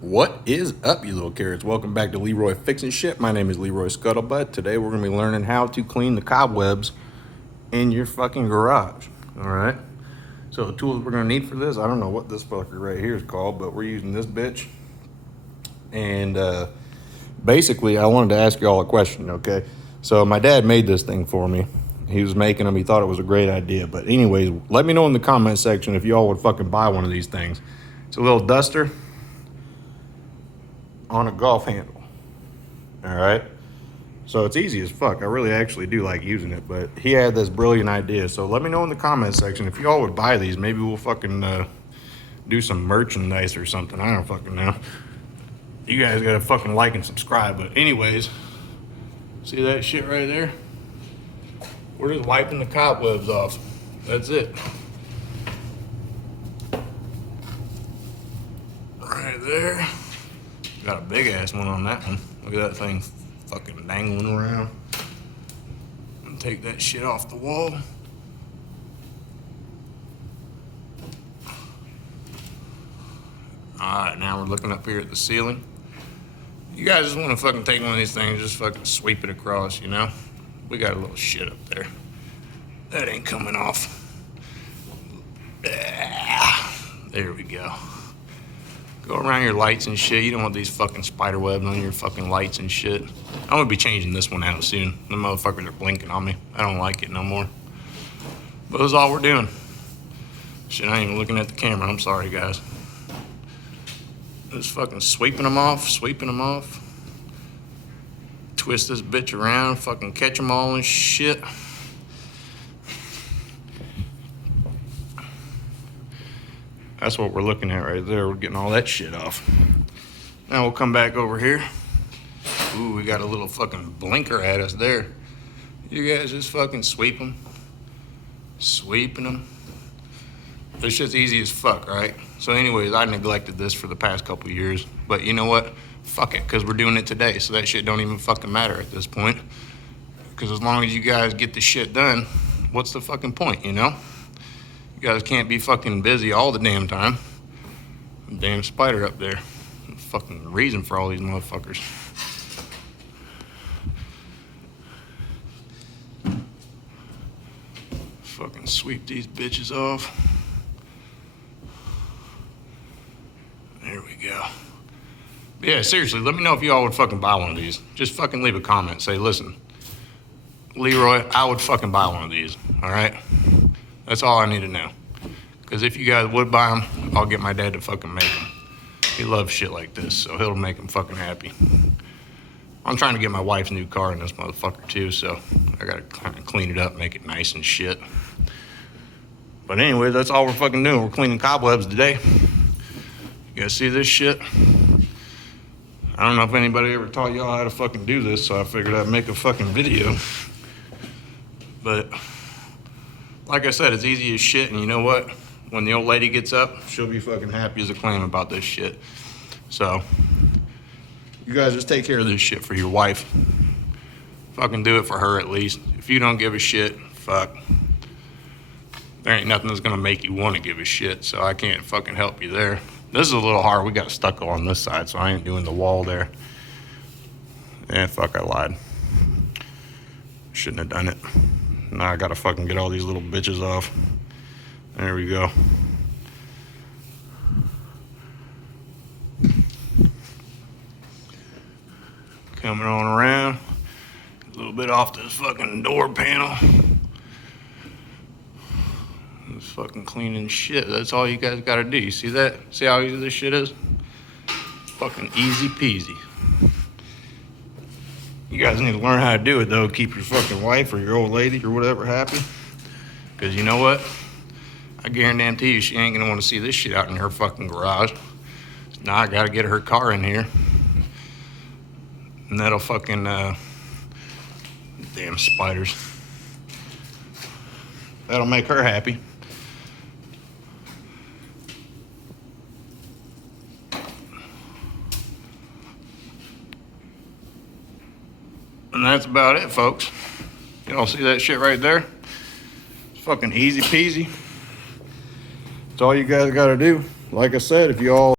What is up, you little carrots? Welcome back to Leroy Fixing Shit. My name is Leroy Scuttlebutt. Today we're going to be learning how to clean the cobwebs in your fucking garage. All right. So the tools we're going to need for this, I don't know what this fucker right here is called, but we're using this bitch. And basically, I wanted to ask y'all a question, okay? So my dad made this thing for me. He was making them. He thought it was a great idea. But anyways, let me know in the comment section if y'all would fucking buy one of these things. It's a little duster on a golf handle. All right. So it's easy as fuck. I really actually do like using it, but he had this brilliant idea. So let me know in the comment section if y'all would buy these. Maybe we'll fucking do some merchandise or something. I don't fucking know. You guys gotta fucking like and subscribe. But anyways, see that shit right there? We're just wiping the cobwebs off. That's it. Right there. Got a big ass one on that one. Look at that thing fucking dangling around. And take that shit off the wall. Alright, now we're looking up here at the ceiling. You guys just want to fucking take one of these things, just fucking sweep it across, you know? We got a little shit up there. That ain't coming off. There we go. Go around your lights and shit. You don't want these fucking spider webs on your fucking lights and shit. I'm gonna be changing this one out soon. The motherfuckers are blinking on me. I don't like it no more. But that's all we're doing. Shit, I ain't even looking at the camera. I'm sorry, guys. Just fucking sweeping them off, Twist this bitch around, fucking catch them all and shit. That's what we're looking at right there. We're getting all that shit off. Now we'll come back over here. Ooh, we got a little fucking blinker at us there. You guys just fucking sweep them. Sweeping them. This shit's easy as fuck, right? So anyways, I neglected this for the past couple years. But you know what? Fuck it, because we're doing it today. So that shit don't even fucking matter at this point. Because as long as you guys get the shit done, what's the fucking point, you know? You guys can't be fucking busy all the damn time. Damn spider up there. Fucking reason for all these motherfuckers. Fucking sweep these bitches off. There we go. But yeah, seriously, let me know if y'all would fucking buy one of these. Just fucking leave a comment. Say, listen, Leroy, I would fucking buy one of these. All right? That's all I need to know. Because if you guys would buy them, I'll get my dad to fucking make them. He loves shit like this, so he'll make them fucking happy. I'm trying to get my wife's new car in this motherfucker too, so I gotta kind of clean it up, make it nice and shit. But anyway, that's all we're fucking doing. We're cleaning cobwebs today. You guys see this shit? I don't know if anybody ever taught y'all how to fucking do this, so I figured I'd make a fucking video. But like I said, it's easy as shit, and you know what? When the old lady gets up, she'll be fucking happy as a clam about this shit. So, you guys just take care of this shit for your wife. Fucking do it for her at least. If you don't give a shit, fuck. There ain't nothing that's gonna make you wanna give a shit, so I can't fucking help you there. This is a little hard. We got stucco on this side, so I ain't doing the wall there. Fuck, I lied. Shouldn't have done it. Now I gotta fucking get all these little bitches off. There we go. Coming on around. A little bit off this fucking door panel. Just fucking cleaning shit. That's all you guys gotta do. You see that? See how easy this shit is? Fucking easy peasy. You guys need to learn how to do it though. Keep your fucking wife or your old lady or whatever happy. Because you know what? I guarantee you she ain't gonna want to see this shit out in her fucking garage. So now I gotta get her car in here. And that'll fucking, damn spiders. That'll make her happy. And that's about it, folks. Y'all see that shit right there? It's fucking easy peasy. That's all you guys gotta do. Like I said, if you all